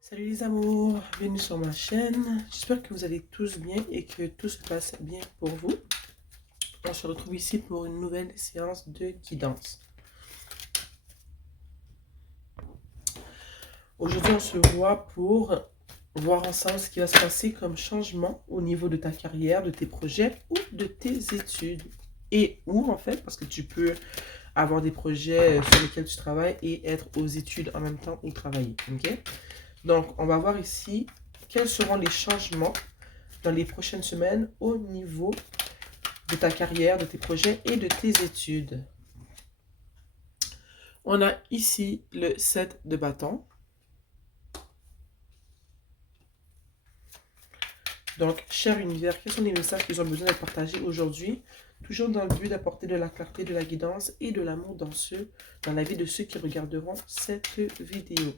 Salut les amours, bienvenue sur ma chaîne. J'espère que vous allez tous bien et que tout se passe bien pour vous. On se retrouve ici pour une nouvelle séance de guidance. Aujourd'hui, on se voit pour voir ensemble ce qui va se passer comme changement au niveau de ta carrière, de tes projets ou de tes études. Et où en fait, parce que tu peux avoir des projets sur lesquels tu travailles et être aux études en même temps ou travailler. Ok? Donc, on va voir ici quels seront les changements dans les prochaines semaines au niveau de ta carrière, de tes projets et de tes études. On a ici le 7 de bâton. Donc, cher univers, quels sont les messages qu'ils ont besoin d'être partagés aujourd'hui? Toujours dans le but d'apporter de la clarté, de la guidance et de l'amour dans la vie de ceux qui regarderont cette vidéo.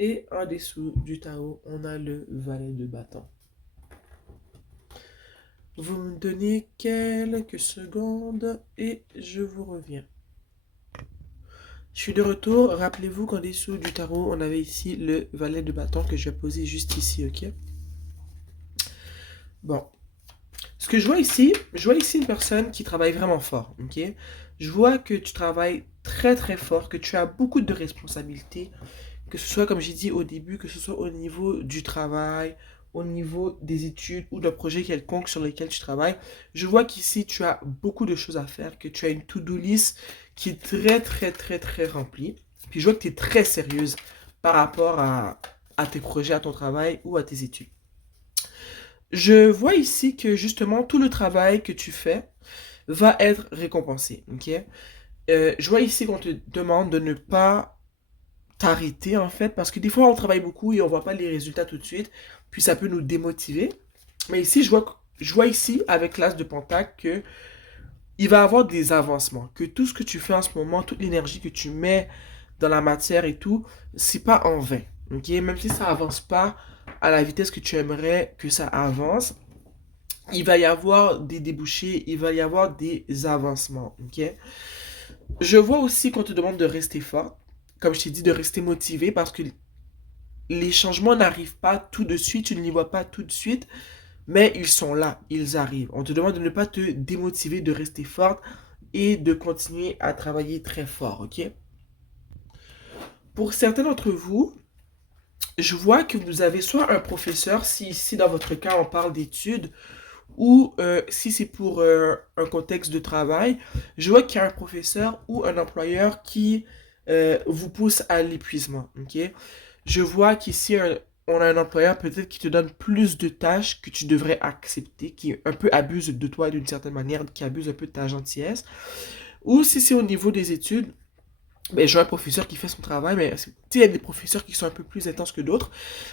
Et en dessous du tarot, on a le valet de bâton. Vous me donnez quelques secondes et je vous reviens. Je suis de retour. Rappelez-vous qu'en dessous du tarot, on avait ici le valet de bâton que je vais poser juste ici, ok? Bon. Ce que je vois ici une personne qui travaille vraiment fort, ok? Je vois que tu travailles très très fort, que tu as beaucoup de responsabilités, que ce soit, comme j'ai dit au début, que ce soit au niveau du travail, au niveau des études ou d'un projet quelconque sur lequel tu travailles. Je vois qu'ici, tu as beaucoup de choses à faire, que tu as une to-do list qui est très, très, très, très remplie. Puis je vois que tu es très sérieuse par rapport à tes projets, à ton travail ou à tes études. Je vois ici que justement, tout le travail que tu fais va être récompensé, ok? Je vois ici qu'on te demande de ne pas t'arrêter en fait, parce que des fois on travaille beaucoup et on voit pas les résultats tout de suite, puis ça peut nous démotiver. Mais ici, je vois ici avec l'as de Pentacle que il va y avoir des avancements, que tout ce que tu fais en ce moment, toute l'énergie que tu mets dans la matière et tout, c'est pas en vain, ok? Même si ça avance pas à la vitesse que tu aimerais que ça avance, il va y avoir des débouchés, il va y avoir des avancements, ok? Je vois aussi qu'on te demande de rester fort, comme je t'ai dit, de rester motivé parce que les changements n'arrivent pas tout de suite, tu ne les vois pas tout de suite, mais ils sont là, ils arrivent. On te demande de ne pas te démotiver, de rester forte et de continuer à travailler très fort, ok? Pour certains d'entre vous, je vois que vous avez soit un professeur, si ici dans votre cas on parle d'études, ou si c'est pour un contexte de travail, je vois qu'il y a un professeur ou un employeur qui vous pousse à l'épuisement, ok? Je vois qu'ici, on a un employeur peut-être qui te donne plus de tâches que tu devrais accepter, qui un peu abuse de toi d'une certaine manière, qui abuse un peu de ta gentillesse. Ou si c'est au niveau des études, ben, j'ai un professeur qui fait son travail, mais il y a des professeurs qui sont un peu plus intenses que d'autres.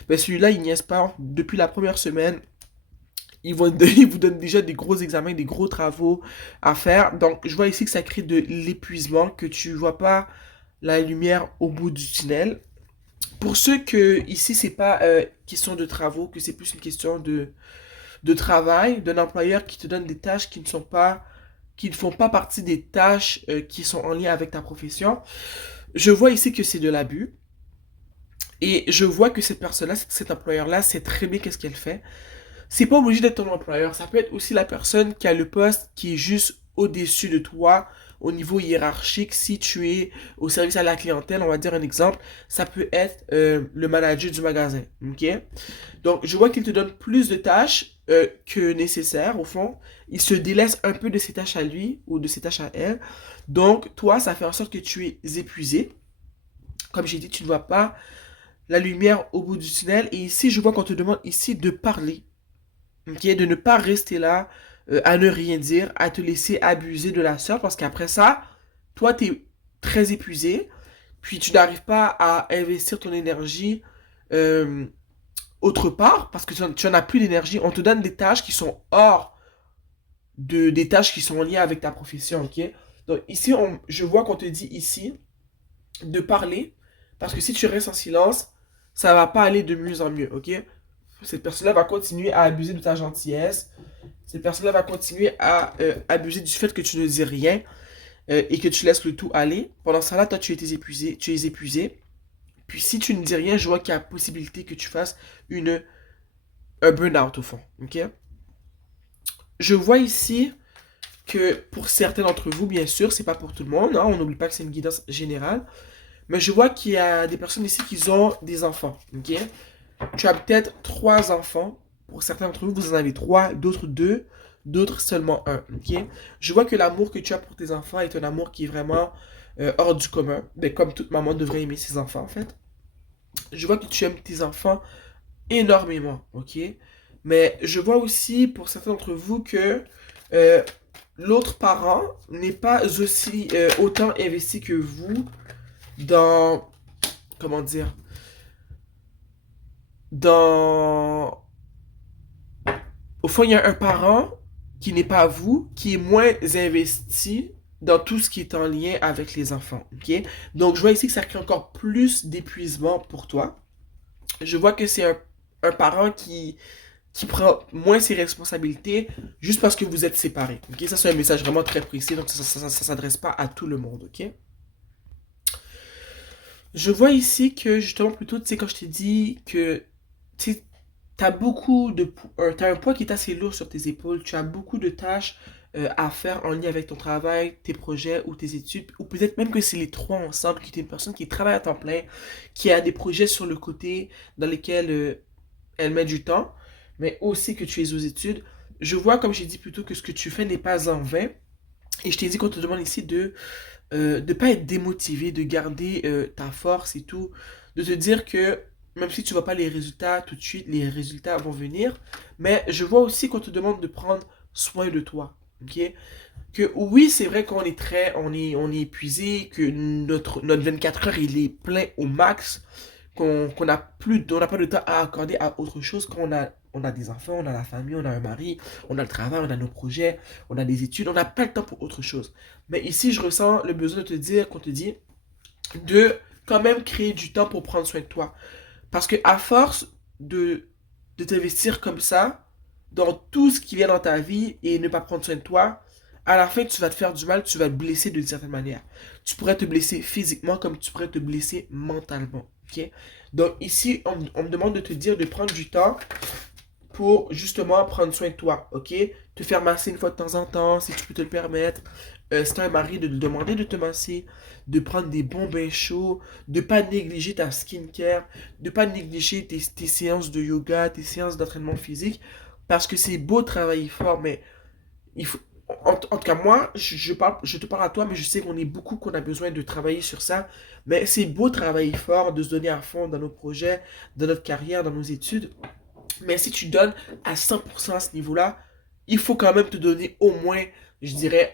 Ben, celui-là, il niaise pas. Depuis la première semaine, ils vous donnent déjà des gros examens, des gros travaux à faire. Donc, je vois ici que ça crée de l'épuisement, que tu vois pas la lumière au bout du tunnel. Pour ceux que ici c'est pas question de travaux, que c'est plus une question de travail, d'un employeur qui te donne des tâches qui ne font pas partie des tâches qui sont en lien avec ta profession, je vois ici que c'est de l'abus. Et je vois que cette personne-là, cet employeur-là, sait très bien qu'est-ce qu'elle fait. C'est pas obligé d'être ton employeur. Ça peut être aussi la personne qui a le poste qui est juste au-dessus de toi au niveau hiérarchique. Si tu es au service à la clientèle, on va dire un exemple, ça peut être le manager du magasin. Ok? Donc, je vois qu'il te donne plus de tâches que nécessaire, au fond. Il se délaisse un peu de ses tâches à lui ou de ses tâches à elle. Donc, toi, ça fait en sorte que tu es épuisé. Comme j'ai dit, tu ne vois pas la lumière au bout du tunnel. Et ici, je vois qu'on te demande ici de parler. Ok, de ne pas rester là à ne rien dire, à te laisser abuser de la sorte, parce qu'après ça, toi, très épuisé, puis tu n'arrives pas à investir ton énergie euh, autre part, parce que tu en as plus d'énergie, on te donne des tâches qui sont hors des tâches qui sont liées avec ta profession, ok? Donc ici, je vois qu'on te dit ici de parler, parce que si tu restes en silence, ça va pas aller de mieux en mieux, ok? Cette personne-là va continuer à abuser de ta gentillesse, cette personne-là va continuer à abuser du fait que tu ne dis rien et que tu laisses le tout aller. Pendant ce temps-là, toi, tu es épuisé. Puis si tu ne dis rien, je vois qu'il y a possibilité que tu fasses un burn-out au fond, ok? Je vois ici que pour certains d'entre vous, bien sûr, c'est pas pour tout le monde, hein, on n'oublie pas que c'est une guidance générale, mais je vois qu'il y a des personnes ici qui ont des enfants, ok? Tu as peut-être trois enfants, pour certains d'entre vous, vous en avez trois, d'autres deux, d'autres seulement un, ok? Je vois que l'amour que tu as pour tes enfants est un amour qui est vraiment hors du commun, mais comme toute maman devrait aimer ses enfants, en fait. Je vois que tu aimes tes enfants énormément, ok? Mais je vois aussi pour certains d'entre vous que euh, l'autre parent n'est pas aussi autant investi que vous dans, comment dire, dans... Au fond, il y a un parent qui n'est pas vous, qui est moins investi dans tout ce qui est en lien avec les enfants, ok? Donc, je vois ici que ça crée encore plus d'épuisement pour toi. Je vois que c'est un parent qui prend moins ses responsabilités juste parce que vous êtes séparés. Ok, ça c'est un message vraiment très précis, donc ça s'adresse pas à tout le monde. Ok. Je vois ici que justement plutôt, tu sais, quand je t'ai dit que tu as beaucoup t'as un poids qui est assez lourd sur tes épaules, tu as beaucoup de tâches à faire en lien avec ton travail, tes projets ou tes études, ou peut-être même que c'est les trois ensemble, qui est une personne qui travaille à temps plein, qui a des projets sur le côté dans lesquels elle met du temps, mais aussi que tu es aux études. Je vois, comme j'ai dit plus tôt, que ce que tu fais n'est pas en vain. Et je t'ai dit qu'on te demande ici de ne pas être démotivé, de garder ta force et tout, de te dire que même si tu ne vois pas les résultats tout de suite, les résultats vont venir. Mais je vois aussi qu'on te demande de prendre soin de toi. Ok? Que oui, c'est vrai qu'on est on est épuisé, que notre 24 heures, il est plein au max, qu'on a plus, on n'a pas de temps à accorder à autre chose quand on a des enfants, on a la famille, on a un mari, on a le travail, on a nos projets, on a des études, on n'a pas le temps pour autre chose. Mais ici, je ressens le besoin de te dire, qu'on te dit, de quand même créer du temps pour prendre soin de toi. Parce que à force de t'investir comme ça, dans tout ce qui vient dans ta vie et ne pas prendre soin de toi, à la fin, tu vas te faire du mal, tu vas te blesser d'une certaine manière. Tu pourrais te blesser physiquement comme tu pourrais te blesser mentalement. Ok? Donc ici, on me demande de te dire de prendre du temps pour justement prendre soin de toi, ok? Te faire masser une fois de temps en temps, si tu peux te le permettre. Si t'as un mari, de te demander de te masser, de prendre des bons bains chauds, de pas négliger ta skincare, de pas négliger tes séances de yoga, tes séances d'entraînement physique, parce que c'est beau de travailler fort, mais il faut... En tout cas, moi, je te parle à toi, mais je sais qu'on est beaucoup, qu'on a besoin de travailler sur ça. Mais c'est beau de travailler fort, de se donner à fond dans nos projets, dans notre carrière, dans nos études. Mais si tu donnes à 100% à ce niveau-là, il faut quand même te donner au moins, je dirais,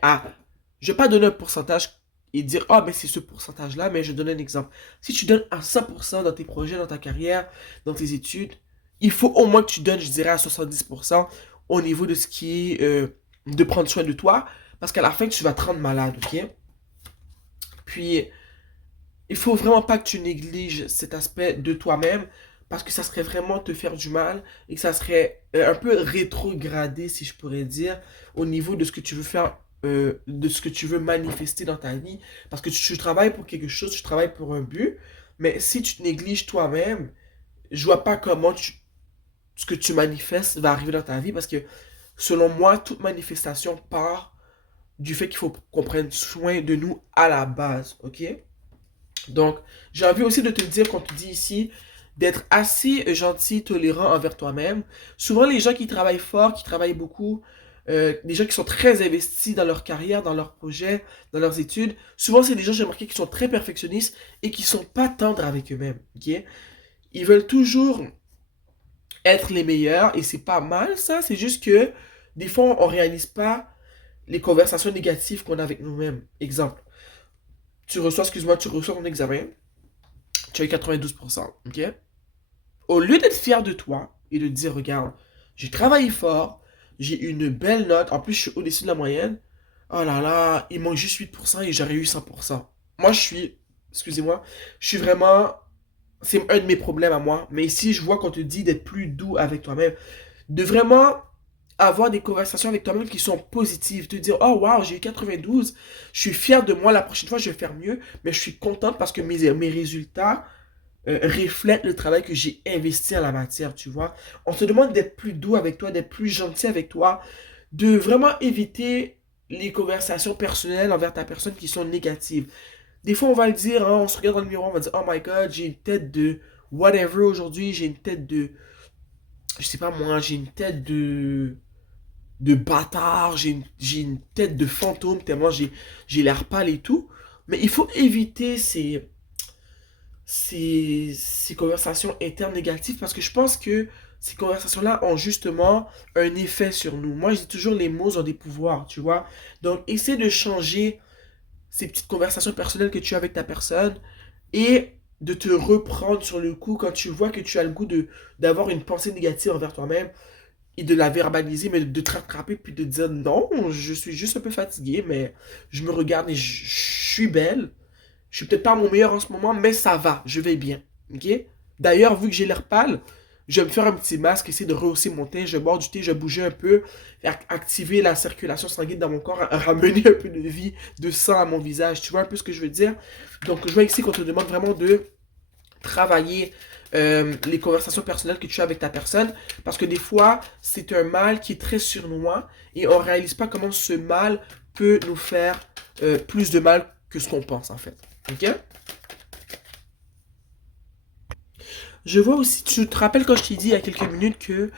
je vais pas donner un pourcentage et dire, ah, mais c'est ce pourcentage-là, mais je donne un exemple. Si tu donnes à 100% dans tes projets, dans ta carrière, dans tes études, il faut au moins que tu donnes, je dirais, à 70% au niveau de ce qui est de prendre soin de toi, parce qu'à la fin, tu vas te rendre malade, ok? Puis, il faut vraiment pas que tu négliges cet aspect de toi-même parce que ça serait vraiment te faire du mal et que ça serait un peu rétrogradé, si je pourrais dire, au niveau de ce que tu veux faire, de ce que tu veux manifester dans ta vie. Parce que tu travailles pour quelque chose, tu travailles pour un but, mais si tu te négliges toi-même, je vois pas comment ce que tu manifestes va arriver dans ta vie parce que selon moi, toute manifestation part du fait qu'il faut qu'on prenne soin de nous à la base, ok? Donc, j'ai envie aussi de te dire qu'on te dit ici d'être assez gentil, tolérant envers toi-même. Souvent, les gens qui travaillent fort, qui travaillent beaucoup, des gens qui sont très investis dans leur carrière, dans leurs projets, dans leurs études, souvent, c'est des gens, j'ai remarqué, qui sont très perfectionnistes et qui sont pas tendres avec eux-mêmes. Ok? Ils veulent toujours être les meilleurs et c'est pas mal ça, c'est juste que des fois, on réalise pas les conversations négatives qu'on a avec nous-mêmes. Exemple. tu reçois ton examen, tu as eu 92%, ok? Au lieu d'être fier de toi et de te dire, regarde, j'ai travaillé fort, j'ai eu une belle note, en plus je suis au-dessus de la moyenne, oh là là, il manque juste 8% et j'aurais eu 100%. Moi, excusez-moi, je suis vraiment, c'est un de mes problèmes à moi, mais ici, je vois qu'on te dit d'être plus doux avec toi-même, de vraiment avoir des conversations avec toi-même qui sont positives, te dire, oh wow, j'ai eu 92, je suis fier de moi, la prochaine fois, je vais faire mieux, mais je suis contente parce que mes résultats reflète le travail que j'ai investi en la matière, tu vois. On te demande d'être plus doux avec toi, d'être plus gentil avec toi, de vraiment éviter les conversations personnelles envers ta personne qui sont négatives. Des fois, on va le dire, hein, on se regarde dans le miroir, on va dire, oh my god, j'ai une tête de whatever aujourd'hui, j'ai une tête de, je sais pas moi, j'ai une tête de bâtard, j'ai une tête de fantôme tellement j'ai l'air pâle et tout. Mais il faut éviter ces conversations internes négatives parce que je pense que ces conversations-là ont justement un effet sur nous. Moi, je dis toujours les mots ont des pouvoirs, tu vois. Donc, essaie de changer ces petites conversations personnelles que tu as avec ta personne et de te reprendre sur le coup quand tu vois que tu as le goût d'avoir une pensée négative envers toi-même et de la verbaliser, mais de te rattraper puis de dire non, je suis juste un peu fatigué, mais je me regarde et je suis belle. Je suis peut-être pas à mon meilleur en ce moment, mais ça va, je vais bien. Ok? D'ailleurs, vu que j'ai l'air pâle, je vais me faire un petit masque, essayer de rehausser mon teint, je vais boire du thé, je vais bouger un peu, activer la circulation sanguine dans mon corps, ramener un peu de vie, de sang à mon visage. Tu vois un peu ce que je veux dire? Donc, je vois ici qu'on te demande vraiment de travailler les conversations personnelles que tu as avec ta personne, parce que des fois, c'est un mal qui est très surnois et on réalise pas comment ce mal peut nous faire plus de mal que ce qu'on pense en fait. Ok? Je vois aussi, tu te rappelles quand je t'ai dit il y a quelques minutes que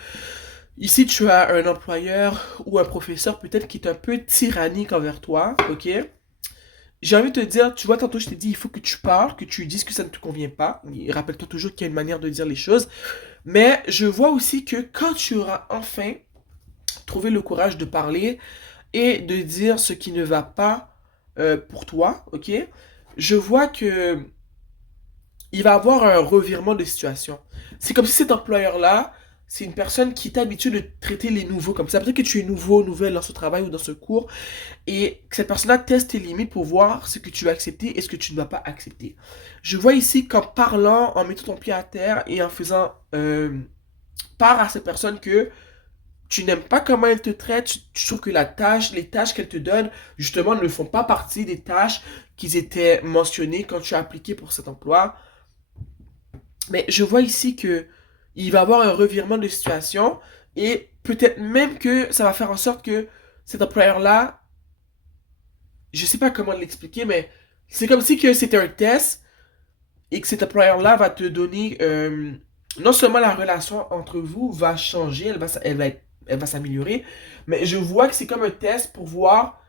ici tu as un employeur ou un professeur peut-être qui est un peu tyrannique envers toi, ok? J'ai envie de te dire, tu vois, tantôt je t'ai dit, il faut que tu parles, que tu dises que ça ne te convient pas. Rappelle-toi toujours qu'il y a une manière de dire les choses. Mais je vois aussi que quand tu auras enfin trouvé le courage de parler et de dire ce qui ne va pas pour toi, ok? Je vois que il va avoir un revirement de situation. C'est comme si cet employeur-là, c'est une personne qui est habituée de traiter les nouveaux comme ça. Peut-être que tu es nouveau, nouvelle dans ce travail ou dans ce cours, et que cette personne-là teste tes limites pour voir ce que tu vas accepter et ce que tu ne vas pas accepter. Je vois ici qu'en parlant, en mettant ton pied à terre et en faisant part à cette personne que tu n'aimes pas comment elle te traite, tu trouves que les tâches qu'elle te donne, justement, ne font pas partie des tâches qui étaient mentionnées quand tu as appliqué pour cet emploi. Mais je vois ici que il va y avoir un revirement de situation et peut-être même que ça va faire en sorte que cet employeur-là, je sais pas comment l'expliquer, mais c'est comme si que c'était un test et que cet employeur-là va te donner, non seulement la relation entre vous va changer, elle va s'améliorer, mais je vois que c'est comme un test pour voir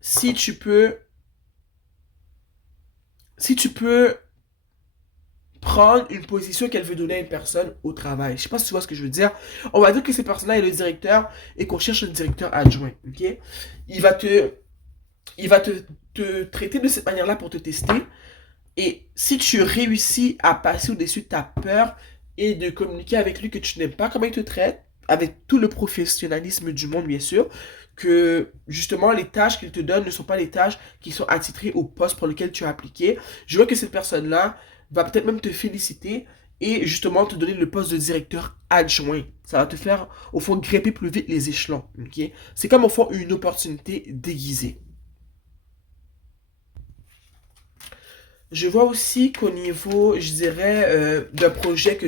si tu peux, si tu peux prendre une position qu'elle veut donner à une personne au travail. Je sais pas si tu vois ce que je veux dire. On va dire que cette personne-là est le directeur et qu'on cherche un directeur adjoint. Ok? Il va te, il va te traiter de cette manière-là pour te tester. Et si tu réussis à passer au-dessus de ta peur et de communiquer avec lui que tu n'aimes pas comment il te traite, avec tout le professionnalisme du monde, bien sûr, que justement les tâches qu'il te donne ne sont pas les tâches qui sont attitrées au poste pour lequel tu as appliqué, je vois que cette personne-là va peut-être même te féliciter et justement te donner le poste de directeur adjoint. Ça va te faire, au fond, grimper plus vite les échelons. Ok? C'est comme, au fond, une opportunité déguisée. Je vois aussi qu'au niveau, je dirais, d'un projet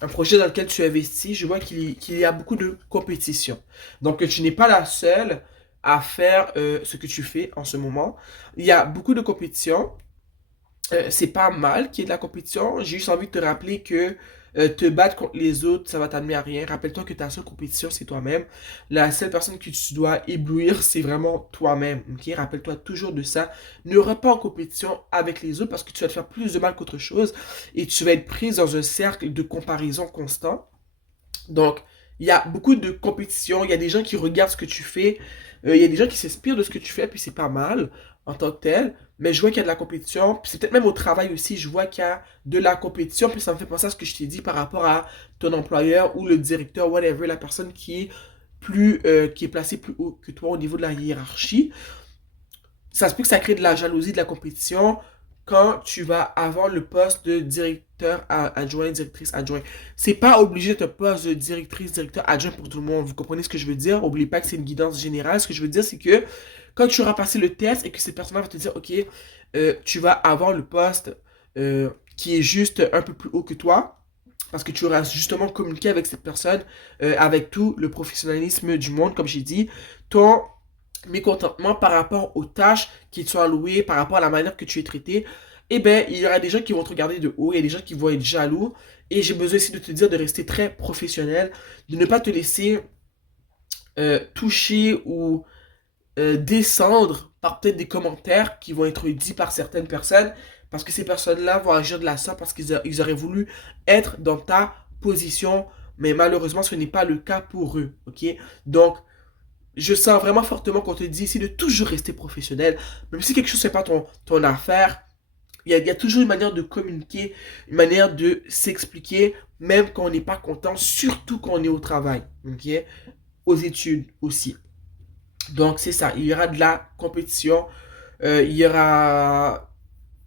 un projet dans lequel tu investis, je vois qu'il y a beaucoup de compétition. Donc, tu n'es pas la seule à faire ce que tu fais en ce moment. Il y a beaucoup de compétition. C'est pas mal qu'il y ait de la compétition. J'ai juste envie de te rappeler que te battre contre les autres, ça va t'amener à rien. Rappelle-toi que ta seule compétition, c'est toi-même. La seule personne que tu dois éblouir, c'est vraiment toi-même. Ok? Rappelle-toi toujours de ça. Ne rentre pas en compétition avec les autres parce que tu vas te faire plus de mal qu'autre chose et tu vas être prise dans un cercle de comparaison constant. Donc, il y a beaucoup de compétition, il y a des gens qui regardent ce que tu fais, Il y a des gens qui s'inspirent de ce que tu fais, puis c'est pas mal en tant que tel. Mais je vois qu'il y a de la compétition. Puis c'est peut-être même au travail aussi, je vois qu'il y a de la compétition. Puis ça me fait penser à ce que je t'ai dit par rapport à ton employeur ou le directeur, whatever, la personne qui est placée plus haut que toi au niveau de la hiérarchie. Ça se peut que ça crée de la jalousie, de la compétition quand tu vas avoir le poste de directeur adjoint, directrice adjoint. C'est pas obligé d'être un poste de directrice, directeur adjoint pour tout le monde. Vous comprenez ce que je veux dire? N'oubliez pas que c'est une guidance générale. Ce que je veux dire, c'est que quand tu auras passé le test et que cette personne va te dire, OK, tu vas avoir le poste qui est juste un peu plus haut que toi, parce que tu auras justement communiqué avec cette personne, avec tout le professionnalisme du monde, comme j'ai dit, ton mécontentement par rapport aux tâches qui te sont allouées, par rapport à la manière que tu es traité, eh bien, il y aura des gens qui vont te regarder de haut, il y a des gens qui vont être jaloux, et j'ai besoin ici de te dire de rester très professionnel, de ne pas te laisser toucher ou descendre par peut-être des commentaires qui vont être dits par certaines personnes, parce que ces personnes-là vont agir de la sorte parce qu'ils auraient voulu être dans ta position, mais malheureusement, ce n'est pas le cas pour eux, ok? Donc, je sens vraiment fortement qu'on te dit ici de toujours rester professionnel. Même si quelque chose n'est pas ton affaire, il y a toujours une manière de communiquer, une manière de s'expliquer, même quand on n'est pas content, surtout quand on est au travail, ok? Aux études aussi. Donc, c'est ça. Il y aura de la compétition, il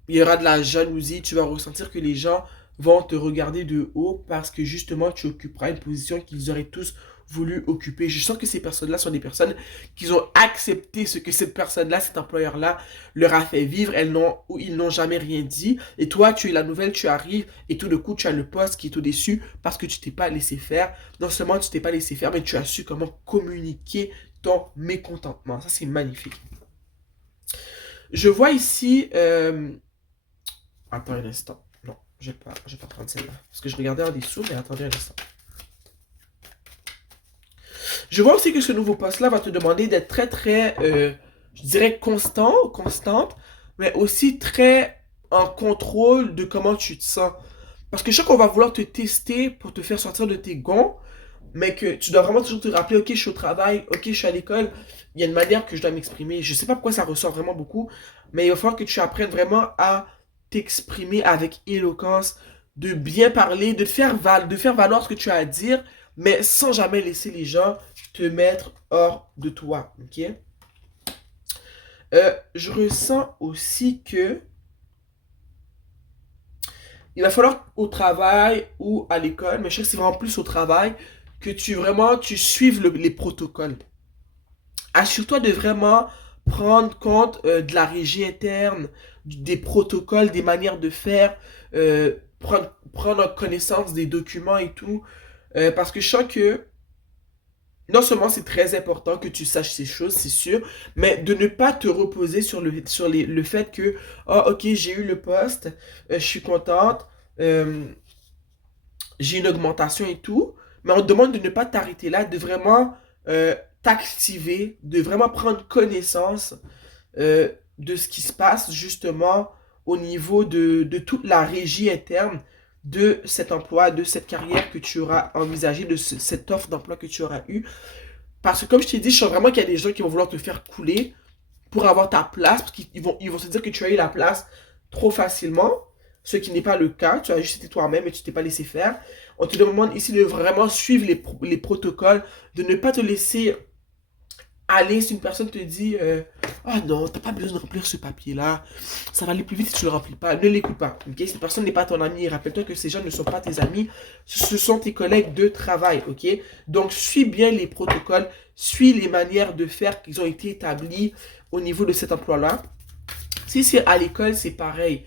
il y aura de la jalousie. Tu vas ressentir que les gens vont te regarder de haut parce que justement, tu occuperas une position qu'ils auraient tous voulu occuper. Je sens que ces personnes-là sont des personnes qui ont accepté ce que cette personne-là, cet employeur-là, leur a fait vivre. Elles n'ont, ou ils n'ont jamais rien dit. Et toi, tu es la nouvelle, tu arrives et tout d'un coup, tu as le poste qui est au-dessus parce que tu t'es pas laissé faire. Non seulement tu t'es pas laissé faire, mais tu as su comment communiquer ton mécontentement. Ça, c'est magnifique. Je vois ici... Attends un instant. Non, je vais pas prendre celle-là. Parce que je regardais en dessous, mais attendez un instant. Je vois aussi que ce nouveau poste-là va te demander d'être très, très, je dirais constante, mais aussi très en contrôle de comment tu te sens. Parce que je sais qu'on va vouloir te tester pour te faire sortir de tes gonds, mais que tu dois vraiment toujours te rappeler, ok, je suis au travail, ok, je suis à l'école, il y a une manière que je dois m'exprimer. Je sais pas pourquoi ça ressort vraiment beaucoup, mais il va falloir que tu apprennes vraiment à t'exprimer avec éloquence, de bien parler, de faire valoir ce que tu as à dire, mais sans jamais laisser les gens te mettre hors de toi, ok? Je ressens aussi que il va falloir au travail ou à l'école, mais je sais que c'est vraiment plus au travail, que tu suives les protocoles. Assure-toi de vraiment prendre compte de la régie interne, des protocoles, des manières de faire, prendre connaissance des documents et tout. Parce que je sens que non seulement c'est très important que tu saches ces choses, c'est sûr, mais de ne pas te reposer le fait que, ah, ok, j'ai eu le poste, je suis contente, euh, j'ai une augmentation et tout, mais on te demande de ne pas t'arrêter là, de vraiment t'activer, de vraiment prendre connaissance euh, de ce qui se passe justement au niveau de toute la régie interne de cet emploi, de cette carrière que tu auras envisagée, cette offre d'emploi que tu auras eue. Parce que comme je t'ai dit, je sens vraiment qu'il y a des gens qui vont vouloir te faire couler pour avoir ta place, parce ils vont se dire que tu as eu la place trop facilement, ce qui n'est pas le cas, tu as juste été toi-même et tu t'es pas laissé faire. On te demande ici de vraiment suivre les protocoles, de ne pas te laisser aller si une personne te dit ah non, t'as pas besoin de remplir ce papier-là, ça va aller plus vite si tu le remplis pas. Ne l'écoute pas. Ok? Cette personne n'est pas ton ami. Rappelle-toi que ces gens ne sont pas tes amis, ce sont tes collègues de travail. Ok? Donc, suis bien les protocoles, suis les manières de faire qui ont été établies au niveau de cet emploi-là. Si c'est à l'école, c'est pareil.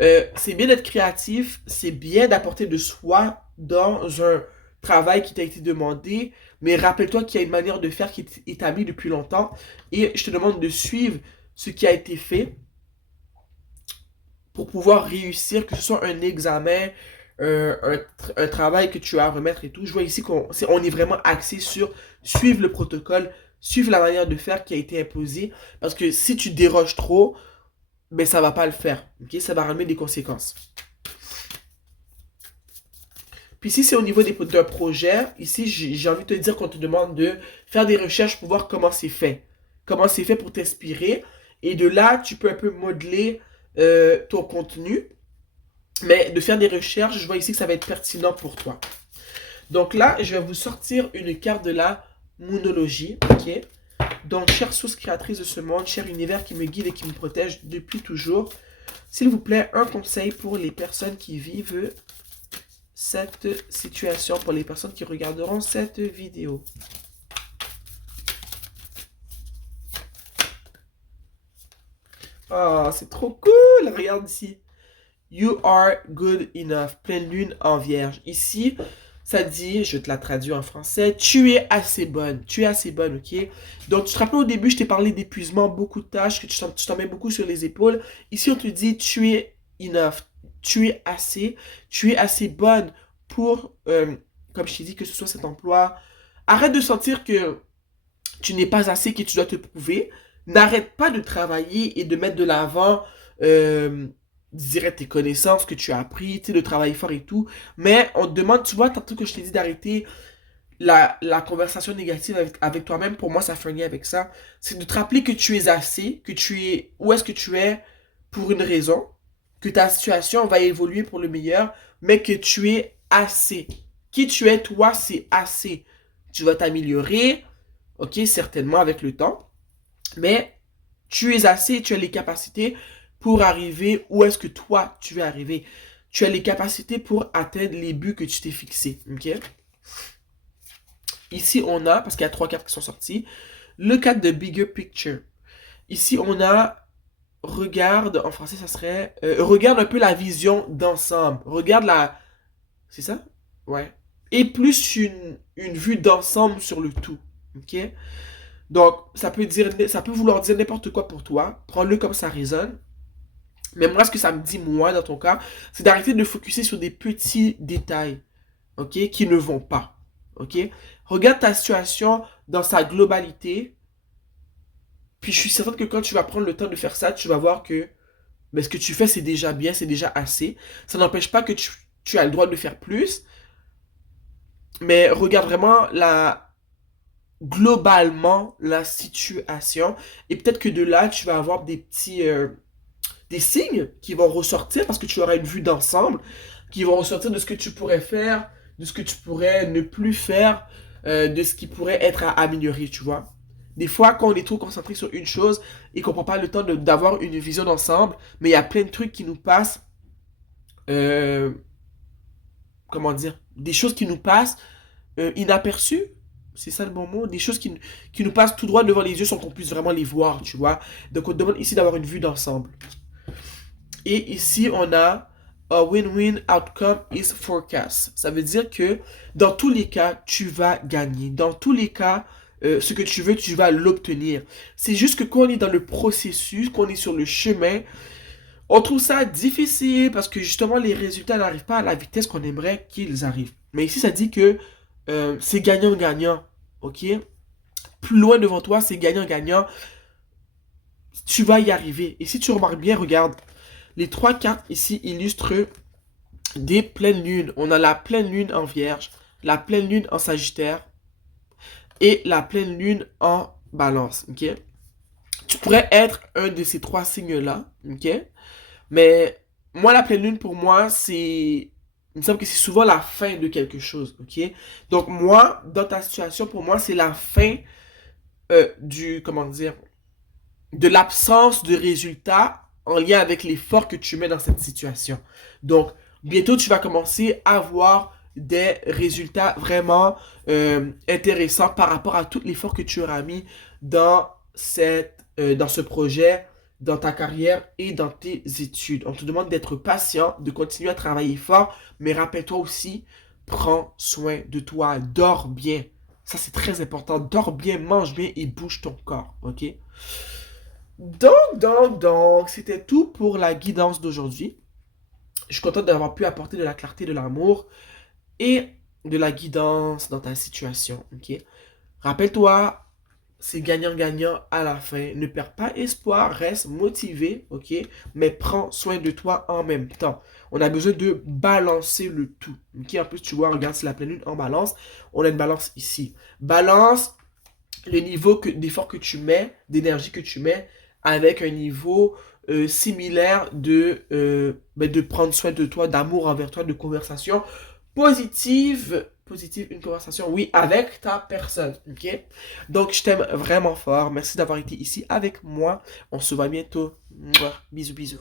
C'est bien d'être créatif, c'est bien d'apporter de soi dans un travail qui t'a été demandé, mais rappelle-toi qu'il y a une manière de faire qui est établie depuis longtemps et je te demande de suivre ce qui a été fait pour pouvoir réussir, que ce soit un examen, un travail que tu as à remettre et tout. Je vois ici on est vraiment axé sur suivre le protocole, suivre la manière de faire qui a été imposée, parce que si tu déroges trop, ben ça va pas le faire, ok? Ça va ramener des conséquences. Puis si c'est au niveau d'un projet, ici j'ai envie de te dire qu'on te demande de faire des recherches pour voir comment c'est fait. Comment c'est fait pour t'inspirer. Et de là, tu peux un peu modeler ton contenu. Mais de faire des recherches, je vois ici que ça va être pertinent pour toi. Donc là, je vais vous sortir une carte de la moonologie. Ok? Donc, chère source créatrice de ce monde, cher univers qui me guide et qui me protège depuis toujours, s'il vous plaît, un conseil pour les personnes qui vivent cette situation, pour les personnes qui regarderont cette vidéo. Ah, c'est trop cool! Regarde ici. You are good enough. Pleine lune en vierge. Ici, ça dit, je te la traduis en français, tu es assez bonne. Tu es assez bonne, ok? Donc, tu te rappelles au début, je t'ai parlé d'épuisement, beaucoup de tâches, que tu t'en mets beaucoup sur les épaules. Ici, on te dit, tu es enough. Tu es assez bonne pour, comme je t'ai dit, que ce soit cet emploi. Arrête de sentir que tu n'es pas assez, que tu dois te prouver. N'arrête pas de travailler et de mettre de l'avant, je dirais, tes connaissances que tu as appris, tu sais, de travailler fort et tout. Mais on te demande, tu vois, tantôt que je t'ai dit d'arrêter la conversation négative avec toi-même, pour moi, ça fait un lien avec ça. C'est de te rappeler que tu es assez, que tu es où est-ce que tu es pour une raison, que ta situation va évoluer pour le meilleur, mais que tu es assez. Qui tu es, toi, c'est assez. Tu vas t'améliorer, ok, certainement avec le temps, mais tu es assez, tu as les capacités pour arriver où est-ce que toi, tu veux arriver. Tu as les capacités pour atteindre les buts que tu t'es fixés, ok? Ici, on a, parce qu'il y a 3 cartes qui sont sorties, le cadre de Bigger Picture. Ici, on a, regarde, en français, ça serait, regarde un peu la vision d'ensemble. Regarde la, c'est ça? Ouais. Et plus une vue d'ensemble sur le tout, ok? Donc, ça peut vouloir dire n'importe quoi pour toi. Prends-le comme ça résonne. Mais moi, ce que ça me dit, moi, dans ton cas, c'est d'arrêter de focuser sur des petits détails, ok, qui ne vont pas, ok. Regarde ta situation dans sa globalité, puis je suis certain que quand tu vas prendre le temps de faire ça, tu vas voir que ce que tu fais, c'est déjà bien, c'est déjà assez. Ça n'empêche pas que tu as le droit de faire plus, mais regarde vraiment globalement la situation, et peut-être que de là, tu vas avoir des signes qui vont ressortir parce que tu auras une vue d'ensemble, qui vont ressortir de ce que tu pourrais faire, de ce que tu pourrais ne plus faire, de ce qui pourrait être à améliorer, tu vois. Des fois, quand on est trop concentré sur une chose et qu'on prend pas le temps d'avoir une vision d'ensemble, mais il y a plein de trucs qui nous passent, euh, comment dire, des choses qui nous passent inaperçues, c'est ça le bon mot, des choses qui nous passent tout droit devant les yeux sans qu'on puisse vraiment les voir, tu vois. Donc on te demande ici d'avoir une vue d'ensemble. Et ici, on a a win-win outcome is forecast. Ça veut dire que dans tous les cas, tu vas gagner. Dans tous les cas, ce que tu veux, tu vas l'obtenir. C'est juste que quand on est dans le processus, qu'on est sur le chemin, on trouve ça difficile parce que justement, les résultats n'arrivent pas à la vitesse qu'on aimerait qu'ils arrivent. Mais ici, ça dit que c'est gagnant-gagnant. Ok? Plus loin devant toi, c'est gagnant-gagnant. Tu vas y arriver. Et si tu remarques bien, regarde, les 3 cartes ici illustrent des pleines lunes. On a la pleine lune en Vierge, la pleine lune en Sagittaire et la pleine lune en Balance. Ok? Tu pourrais être un de ces 3 signes-là. Ok? Mais moi, la pleine lune, pour moi, c'est... Il me semble que c'est souvent la fin de quelque chose. Ok? Donc moi, dans ta situation, pour moi, c'est la fin comment dire, de l'absence de résultats en lien avec l'effort que tu mets dans cette situation. Donc, bientôt, tu vas commencer à avoir des résultats vraiment intéressants par rapport à tout l'effort que tu auras mis dans ce projet, dans ta carrière et dans tes études. On te demande d'être patient, de continuer à travailler fort, mais rappelle-toi aussi, prends soin de toi, dors bien. Ça, c'est très important. Dors bien, mange bien et bouge ton corps, ok? Donc, c'était tout pour la guidance d'aujourd'hui. Je suis content d'avoir pu apporter de la clarté, de l'amour et de la guidance dans ta situation, ok? Rappelle-toi, c'est gagnant-gagnant à la fin. Ne perds pas espoir, reste motivé, ok? Mais prends soin de toi en même temps. On a besoin de balancer le tout, ok? En plus, tu vois, regarde, c'est la pleine lune en balance. On a une balance ici. Balance, le niveau d'effort que tu mets, d'énergie que tu mets, avec un niveau similaire de prendre soin de toi, d'amour envers toi, de conversation positive, une conversation, oui, avec ta personne, ok? Donc, je t'aime vraiment fort. Merci d'avoir été ici avec moi. On se voit bientôt. Mouah. Bisous, bisous.